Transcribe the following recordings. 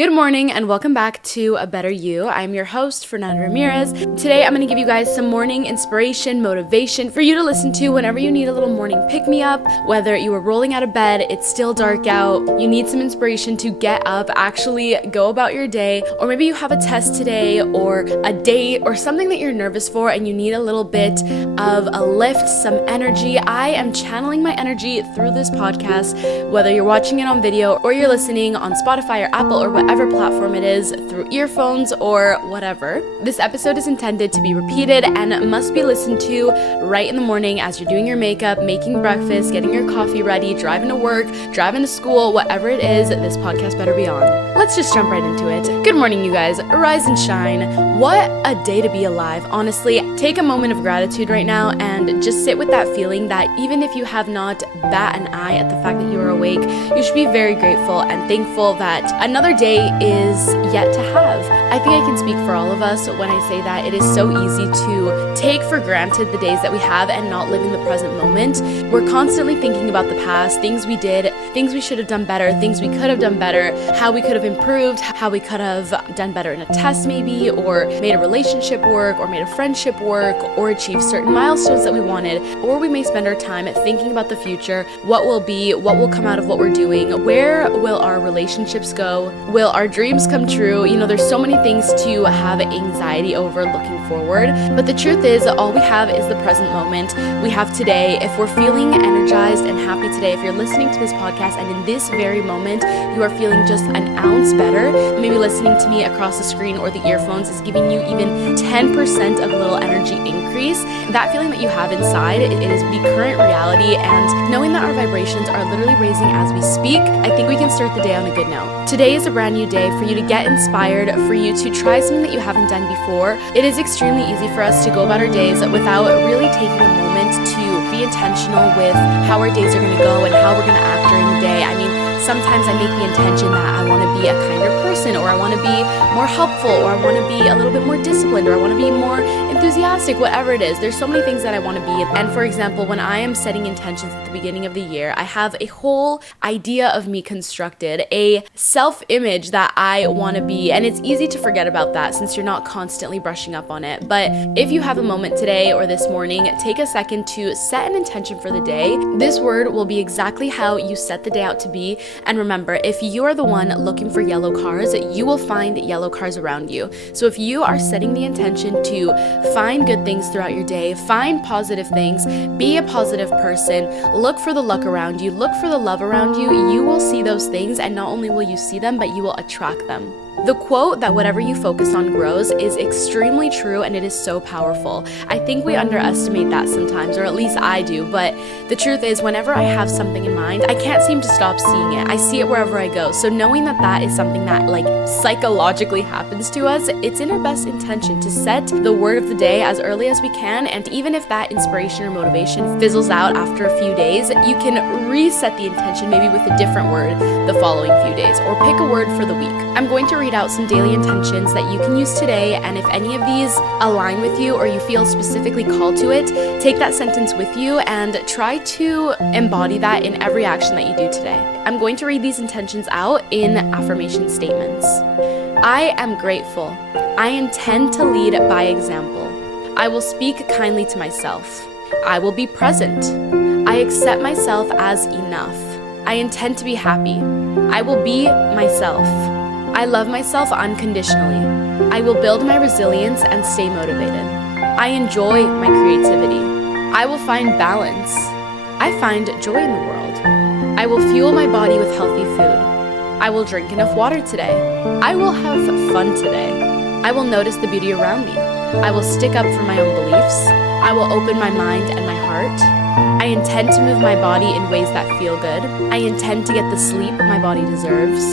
Good morning and welcome back to A Better You. I'm your host, Fernanda Ramirez. Today I'm going to give you guys some morning inspiration, motivation for you to listen to whenever you need a little morning pick-me-up, whether you are rolling out of bed, it's still dark out, you need some inspiration to get up, actually go about your day, or maybe you have a test today or a date or something that you're nervous for and you need a little bit of a lift, some energy. I am channeling my energy through this podcast, whether you're watching it on video or you're listening on Spotify or Apple or whatever platform it is, through earphones or whatever. This episode is intended to be repeated and must be listened to right in the morning as you're doing your makeup, making breakfast, getting your coffee ready, driving to work, driving to school, whatever it is, this podcast better be on. Let's just jump right into it. Good morning, you guys. Rise and shine. What a day to be alive. Honestly, take a moment of gratitude right now and just sit with that feeling that even if you have not bat an eye at the fact that you are awake, you should be very grateful and thankful that another day is yet to have. I think I can speak for all of us when I say that it is so easy to take for granted the days that we have and not live in the present moment. We're constantly thinking about the past, things we did, things we should have done better, things we could have done better, how we could have improved, how we could have done better in a test maybe, or made a relationship work, or made a friendship work, or achieved certain milestones that we wanted. Or we may spend our time thinking about the future, what will be, what will come out of what we're doing, where will our relationships go, will our dreams come true? You know, there's so many things to have anxiety over looking forward, but the truth is all we have is the present moment. We have today. If we're feeling energized and happy today, if you're listening to this podcast and in this very moment you are feeling just an ounce better, maybe listening to me across the screen or the earphones is giving you even 10% of a little energy increase, that feeling that you have inside, it is the current reality, and knowing that our vibrations are literally raising as we speak, I think we can start the day on a good note. Today is a brand new day for you to get inspired, for you to try something that you haven't done before. It is extremely easy for us to go about our days without really taking a moment to be intentional with how our days are going to go and how we're going to act during the day. I mean, sometimes I make the intention that I want to be a kinder person, or I want to be more helpful, or I want to be a little bit more disciplined, or I want to be more enthusiastic, whatever it is. There's so many things that I want to be. And for example, when I am setting intentions at the beginning of the year, I have a whole idea of me constructed, a self-image that I want to be. And it's easy to forget about that since you're not constantly brushing up on it. But if you have a moment today or this morning, take a second to set an intention for the day. This word will be exactly how you set the day out to be. And remember, if you are the one looking for yellow cars, you will find yellow cars around you. So if you are setting the intention to find good things throughout your day, find positive things, be a positive person, look for the luck around you, look for the love around you, you will see those things, and not only will you see them, but you will attract them. The quote that whatever you focus on grows is extremely true, and it is so powerful. I think we underestimate that sometimes, or at least I do, but the truth is whenever I have something in mind, I can't seem to stop seeing it. I see it wherever I go. So knowing that that is something that psychologically happens to us, it's in our best intention to set the word of the day as early as we can, and even if that inspiration or motivation fizzles out after a few days, you can reset the intention maybe with a different word the following few days, or pick a word for the week. I'm going to read out some daily intentions that you can use today, and if any of these align with you or you feel specifically called to it, take that sentence with you and try to embody that in every action that you do today. I'm going to read these intentions out in affirmation statements. I am grateful. I intend to lead by example. I will speak kindly to myself. I will be present. I accept myself as enough. I intend to be happy. I will be myself. I love myself unconditionally. I will build my resilience and stay motivated. I enjoy my creativity. I will find balance. I find joy in the world. I will fuel my body with healthy food. I will drink enough water today. I will have fun today. I will notice the beauty around me. I will stick up for my own beliefs. I will open my mind and my heart. I intend to move my body in ways that feel good. I intend to get the sleep my body deserves.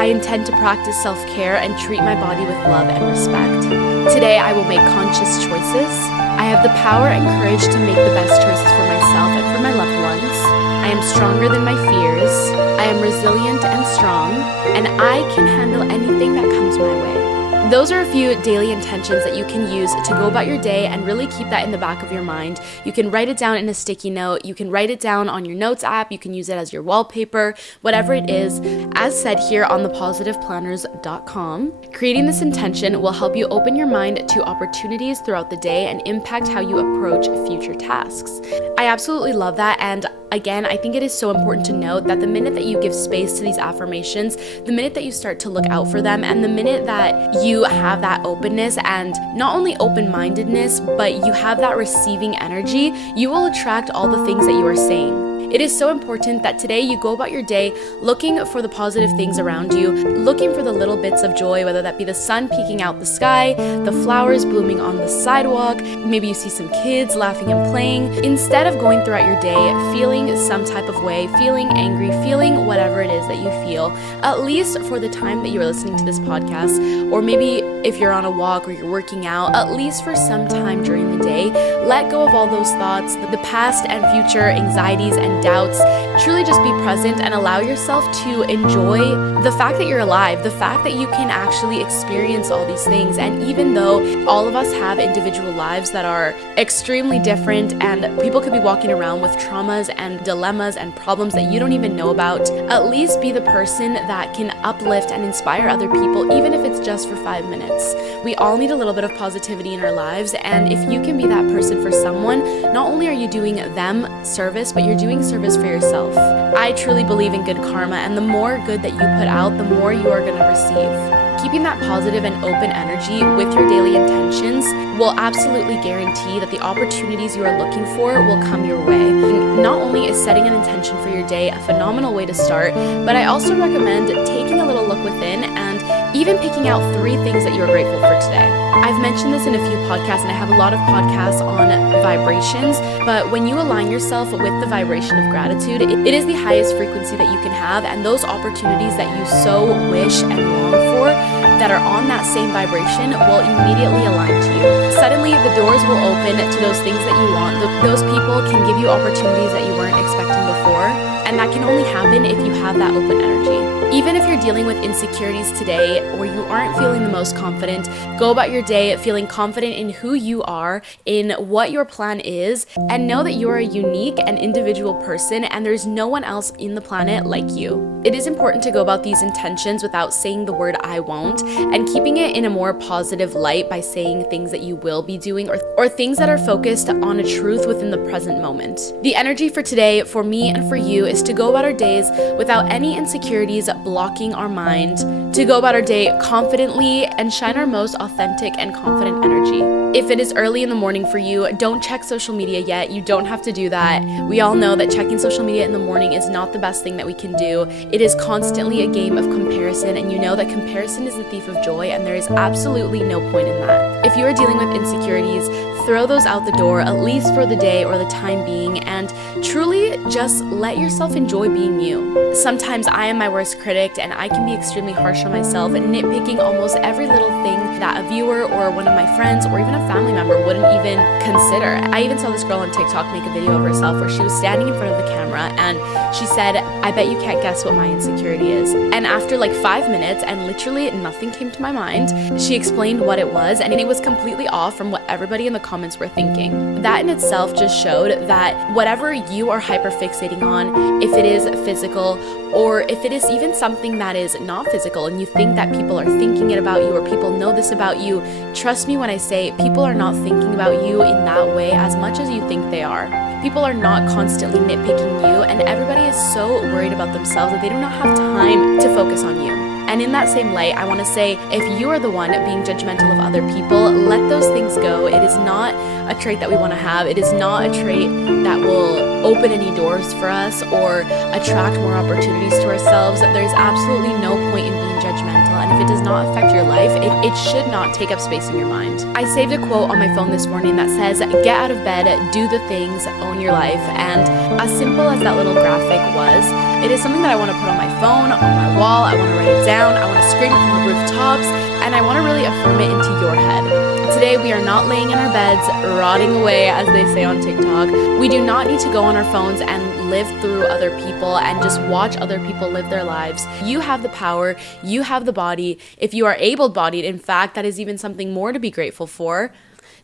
I intend to practice self-care and treat my body with love and respect. Today I will make conscious choices. I have the power and courage to make the best choices for myself and for my loved ones. I am stronger than my fears. I am resilient and strong, and I can handle anything that comes my way. those are a few daily intentions that you can use to go about your day and really keep that in the back of your mind. You can write it down in a sticky note. You can write it down on your notes app. You can use it as your wallpaper, whatever it is. As said here on thepositiveplanners.com, creating this intention will help you open your mind to opportunities throughout the day and impact how you approach future tasks. I absolutely love that. And again, I think it is so important to note that the minute that you give space to these affirmations, the minute that you start to look out for them, and the minute that you have that openness and not only open-mindedness, but you have that receiving energy, you will attract all the things that you are saying. It is so important that today you go about your day looking for the positive things around you, looking for the little bits of joy, whether that be the sun peeking out the sky, the flowers blooming on the sidewalk, maybe you see some kids laughing and playing. Instead of going throughout your day feeling some type of way, feeling angry, feeling whatever it is that you feel, at least for the time that you are listening to this podcast, or maybe if you're on a walk or you're working out, at least for some time during the day, let go of all those thoughts, the past and future anxieties and doubts. Truly just be present and allow yourself to enjoy the fact that you're alive, the fact that you can actually experience all these things. And even though all of us have individual lives that are extremely different and people could be walking around with traumas and dilemmas and problems that you don't even know about, at least be the person that can uplift and inspire other people, even if it's just for 5 minutes. We all need a little bit of positivity in our lives, and if you can be that person for someone, not only are you doing them service, but you're doing service for yourself. I truly believe in good karma, and the more good that you put out, the more you are going to receive. Keeping that positive and open energy with your daily intentions will absolutely guarantee that the opportunities you are looking for will come your way. And not only is setting an intention for your day a phenomenal way to start, but I also recommend taking a little look within and even picking out 3 things that you're grateful for today. I've mentioned this in a few podcasts, and I have a lot of podcasts on vibrations, but when you align yourself with the vibration of gratitude, it is the highest frequency that you can have, and those opportunities that you so wish and long for that are on that same vibration will immediately align to you. Suddenly, the doors will open to those things that you want. Those people can give you opportunities that you weren't expecting before, and that can only happen if you have that open energy. Even if you're dealing with insecurities today or you aren't feeling the most confident, go about your day feeling confident in who you are, in what your plan is, and know that you're a unique and individual person and there's no one else in the planet like you. It is important to go about these intentions without saying the word I won't, and keeping it in a more positive light by saying things that you will be doing or things that are focused on a truth within the present moment. The energy for today, for me and for you, is to go about our days without any insecurities blocking our mind, to go about our day confidently and shine our most authentic and confident energy. If it is early in the morning for you, don't check social media yet. You don't have to do that. We all know that checking social media in the morning is not the best thing that we can do. It is constantly a game of comparison, and you know that comparison is the thief of joy, and there is absolutely no point in that. If you are dealing with insecurities, throw those out the door, at least for the day or the time being, and truly just let yourself enjoy being you. Sometimes I am my worst critic, and I can be extremely harsh on myself and nitpicking almost every little thing that a viewer or one of my friends or even a family member wouldn't even consider. I even saw this girl on TikTok make a video of herself where she was standing in front of the camera and she said, "I bet you can't guess what my insecurity is." And after like 5 minutes and literally nothing came to my mind, she explained what it was, and it was completely off from what everybody in the comments were thinking. That in itself just showed that whatever you are hyperfixating on, if it is physical or if it is even something that is not physical and you think that people are thinking it about you or people know this about you, trust me when I say people are not thinking about you in that way as much as you think they are. People are not constantly nitpicking you, and everybody is so worried about themselves that they do not have time to focus on you. And in that same light, I want to say, if you are the one being judgmental of other people, let those things go. It is not a trait that we want to have. It is not a trait that will open any doors for us or attract more opportunities to ourselves. There's absolutely no point in being judgmental, and if it does not affect your life, it should not take up space in your mind. I saved a quote on my phone this morning that says, "Get out of bed, do the things, own your life." And as simple as that little graphic was, it is something that I want to put on my phone, on my wall. I want to write it down. I want to scream it from the rooftops, and I want to really affirm it into your head. Today, we are not laying in our beds, rotting away, as they say on TikTok. We do not need to go on our phones and live through other people and just watch other people live their lives. You have the power, you have the body. If you are able-bodied, in fact, that is even something more to be grateful for.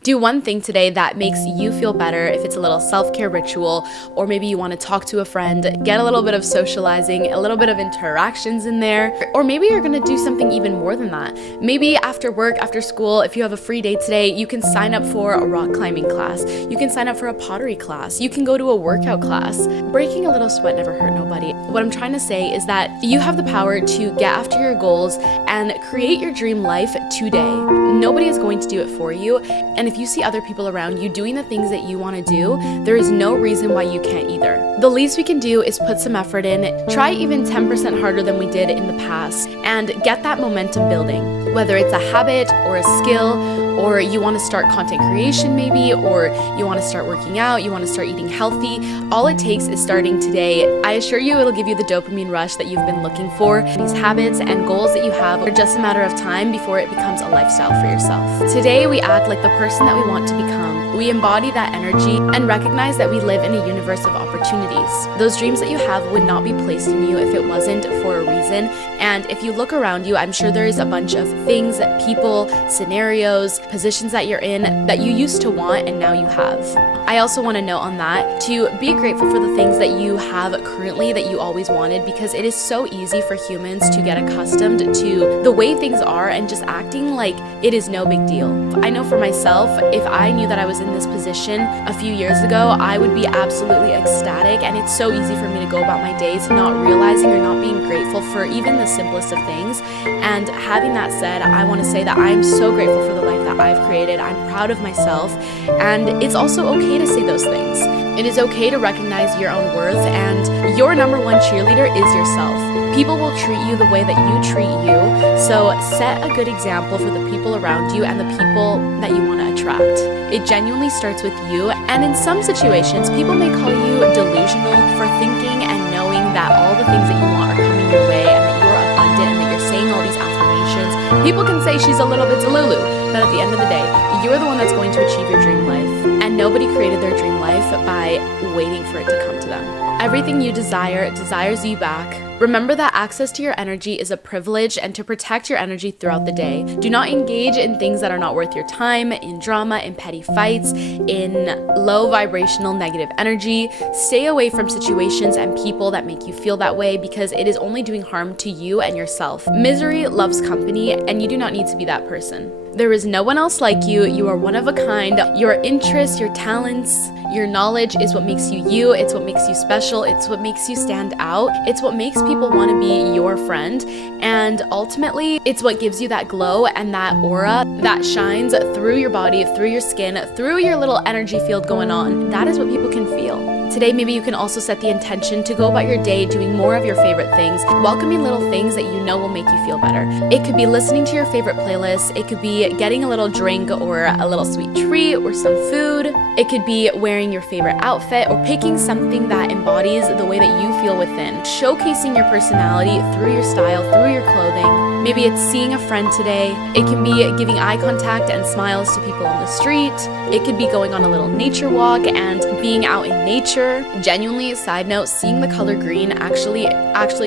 Do one thing today that makes you feel better, if it's a little self-care ritual, or maybe you want to talk to a friend, get a little bit of socializing, a little bit of interactions in there, or maybe you're going to do something even more than that. Maybe after work, after school, if you have a free day today, you can sign up for a rock climbing class, you can sign up for a pottery class, you can go to a workout class. Breaking a little sweat never hurt nobody. What I'm trying to say is that you have the power to get after your goals and create your dream life today. Nobody is going to do it for you, and if you see other people around you doing the things that you want to do, there is no reason why you can't either. The least we can do is put some effort in, try even 10% harder than we did in the past, and get that momentum building. Whether it's a habit or a skill, or you want to start content creation maybe, or you want to start working out, you want to start eating healthy, all it takes is starting today. I assure you it'll give you the dopamine rush that you've been looking for. These habits and goals that you have are just a matter of time before it becomes a lifestyle for yourself. Today we act like the person that we want to become. We embody that energy and recognize that we live in a universe of opportunities. Those dreams that you have would not be placed in you if it wasn't for a reason. And if you look around you, I'm sure there is a bunch of things, people, scenarios, positions that you're in that you used to want and now you have. I also want to note on that to be grateful for the things that you have currently that you always wanted, because it is so easy for humans to get accustomed to the way things are and just acting like it is no big deal. I know for myself, if I knew that I was in this position a few years ago, I would be absolutely ecstatic, and it's so easy for me to go about my days not realizing or not being grateful for even the simplest of things. And having that said, I want to say that I'm so grateful for the life that I've created. I'm proud of myself, and it's also okay to say those things. It is okay to recognize your own worth, and your number one cheerleader is yourself. People will treat you the way that you treat you, so set a good example for the people around you and the people that you want to attract. It genuinely starts with you, and in some situations, people may call you delusional for thinking and knowing that all the things that you want are coming your way and that you're abundant and that you're saying all these affirmations. People can say she's a little bit delulu, but at the end of the day, you're the one that's going to achieve your dream life, and nobody created their dream life by waiting for it to come to them. Everything you desire desires you back. Remember that access to your energy is a privilege, and to protect your energy throughout the day. Do not engage in things that are not worth your time, in drama, in petty fights, in low vibrational negative energy. Stay away from situations and people that make you feel that way, because it is only doing harm to you and yourself. Misery loves company, and you do not need to be that person. There is no one else like you. You are one of a kind. Your interests, your talents, your knowledge is what makes you you. It's what makes you special. It's what makes you stand out. It's what makes people want to be your friend. And ultimately, it's what gives you that glow and that aura that shines through your body, through your skin, through your little energy field going on. That is what people can feel. Today, maybe you can also set the intention to go about your day doing more of your favorite things, welcoming little things that you know will make you feel better. It could be listening to your favorite playlist. It could be getting a little drink or a little sweet treat or some food. It could be wearing your favorite outfit or picking something that embodies the way that you feel within. Showcasing your personality through your style, through your clothing. Maybe it's seeing a friend today. It can be giving eye contact and smiles to people on the street. It could be going on a little nature walk and being out in nature. Genuinely, side note, seeing the color green actually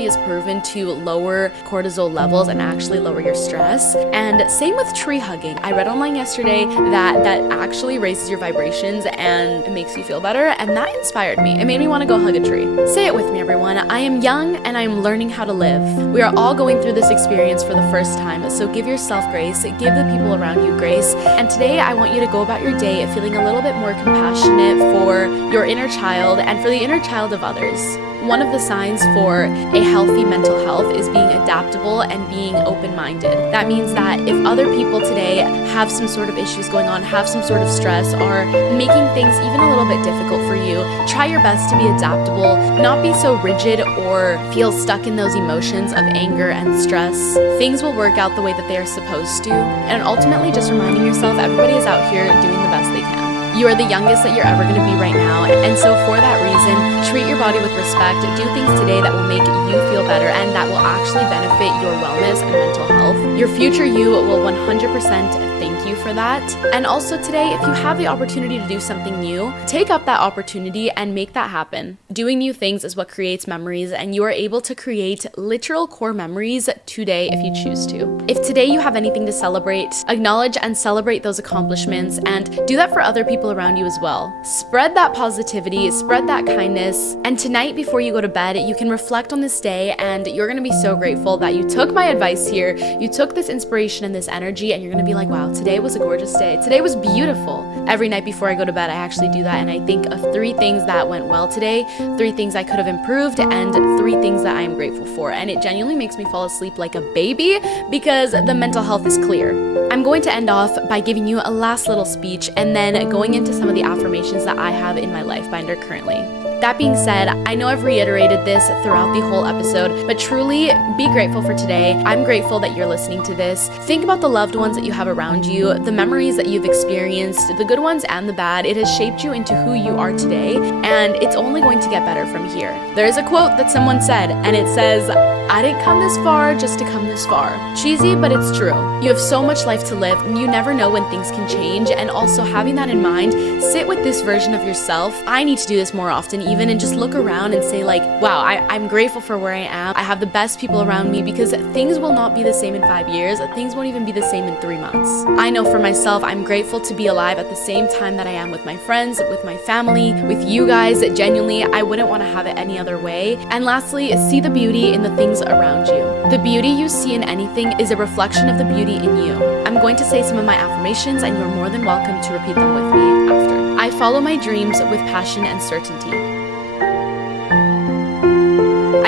is proven to lower cortisol levels and actually lower your stress. And same with tree hugging. I read online yesterday that actually raises your vibrations and it makes you feel better, and that inspired me. It made me want to go hug a tree. Say it with me, everyone. I am young and I am learning how to live. We are all going through this experience for the first time, so give yourself grace, give the people around you grace. And today I want you to go about your day feeling a little bit more compassionate for your inner child and for the inner child of others. One of the signs for a healthy mental health is being adaptable and being open-minded. That means that if other people today have some sort of issues going on, have some sort of stress, are making things even a little bit difficult for you, try your best to be adaptable, not be so rigid or feel stuck in those emotions of anger and stress. Things will work out the way that they are supposed to, and ultimately just reminding yourself everybody is out here doing the best they can. You are the youngest that you're ever going to be right now, and so for that reason, treat your body with respect, do things today that will make you feel better and that will actually benefit your wellness and mental health. Your future you will 100% thank you for that. And also today, if you have the opportunity to do something new, take up that opportunity and make that happen. Doing new things is what creates memories, and you are able to create literal core memories today if you choose to. If today you have anything to celebrate, acknowledge and celebrate those accomplishments, and do that for other people around you as well. Spread that positivity, spread that kindness, and tonight before you go to bed, you can reflect on this day, and you're gonna be so grateful that you took my advice here, you took this inspiration and this energy, and you're gonna be like, wow, today was a gorgeous day. Today was beautiful. Every night before I go to bed, I actually do that, and I think of 3 things that went well today, 3 things I could have improved, and 3 things that I am grateful for. And it genuinely makes me fall asleep like a baby because the mental health is clear. I'm going to end off by giving you a last little speech and then going into some of the affirmations that I have in my life binder currently. That being said, I know I've reiterated this throughout the whole episode, but truly be grateful for today. I'm grateful that you're listening to this. Think about the loved ones that you have around you, the memories that you've experienced, the good ones and the bad. It has shaped you into who you are today, and it's only going to get better from here. There is a quote that someone said, and it says, "I didn't come this far just to come this far." Cheesy, but it's true. You have so much life to live, and you never know when things can change, and also having that in mind, sit with this version of yourself. I need to do this more often even, and just look around and say like, wow, I'm grateful for where I am. I have the best people around me, because things will not be the same in 5 years. Things won't even be the same in 3 months. I know for myself, I'm grateful to be alive at the same time that I am with my friends, with my family, with you guys. Genuinely, I wouldn't want to have it any other way. And lastly, see the beauty in the things around you. The beauty you see in anything is a reflection of the beauty in you. I'm going to say some of my affirmations, and you're more than welcome to repeat them with me after. I follow my dreams with passion and certainty.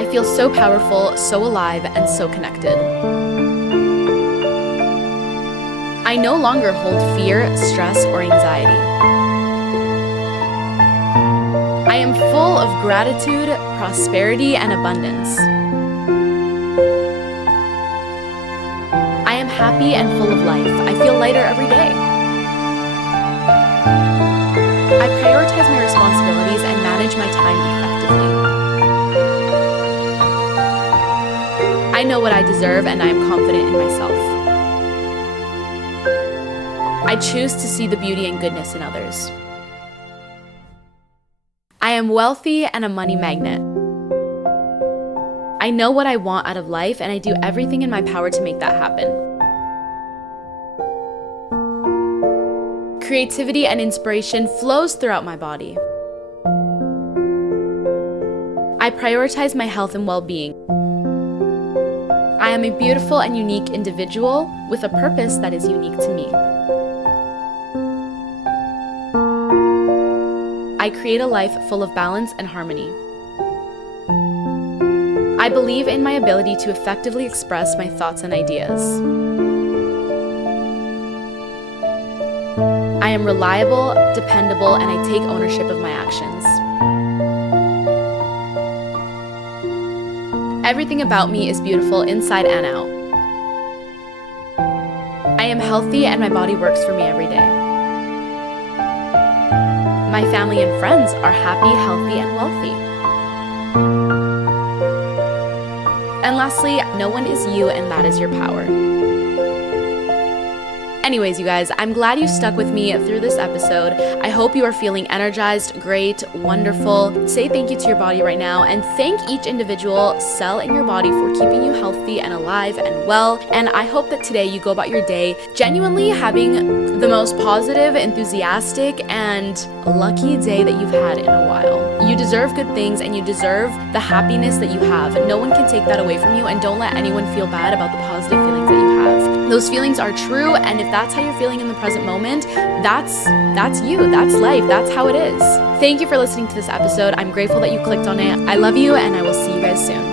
I feel so powerful, so alive, and so connected. I no longer hold fear, stress, or anxiety. I am full of gratitude, prosperity, and abundance. I am happy and full of life. I feel lighter every day. I prioritize my responsibilities and manage my time effectively. I know what I deserve, and I am confident in myself. I choose to see the beauty and goodness in others. I am wealthy and a money magnet. I know what I want out of life, and I do everything in my power to make that happen. Creativity and inspiration flows throughout my body. I prioritize my health and well-being. I am a beautiful and unique individual with a purpose that is unique to me. I create a life full of balance and harmony. I believe in my ability to effectively express my thoughts and ideas. I am reliable, dependable, and I take ownership of my actions. Everything about me is beautiful inside and out. I am healthy, and my body works for me every day. My family and friends are happy, healthy, and wealthy. And lastly, no one is you, and that is your power. Anyways, you guys, I'm glad you stuck with me through this episode. I hope you are feeling energized, great, wonderful. Say thank you to your body right now, and thank each individual cell in your body for keeping you healthy and alive and well. And I hope that today you go about your day genuinely having the most positive, enthusiastic, and lucky day that you've had in a while. You deserve good things, and you deserve the happiness that you have. No one can take that away from you, and don't let anyone feel bad about the positive feelings that you have. Those feelings are true, and if that's how you're feeling in the present moment, that's you, that's life, that's how it is. Thank you for listening to this episode. I'm grateful that you clicked on it. I love you, and I will see you guys soon.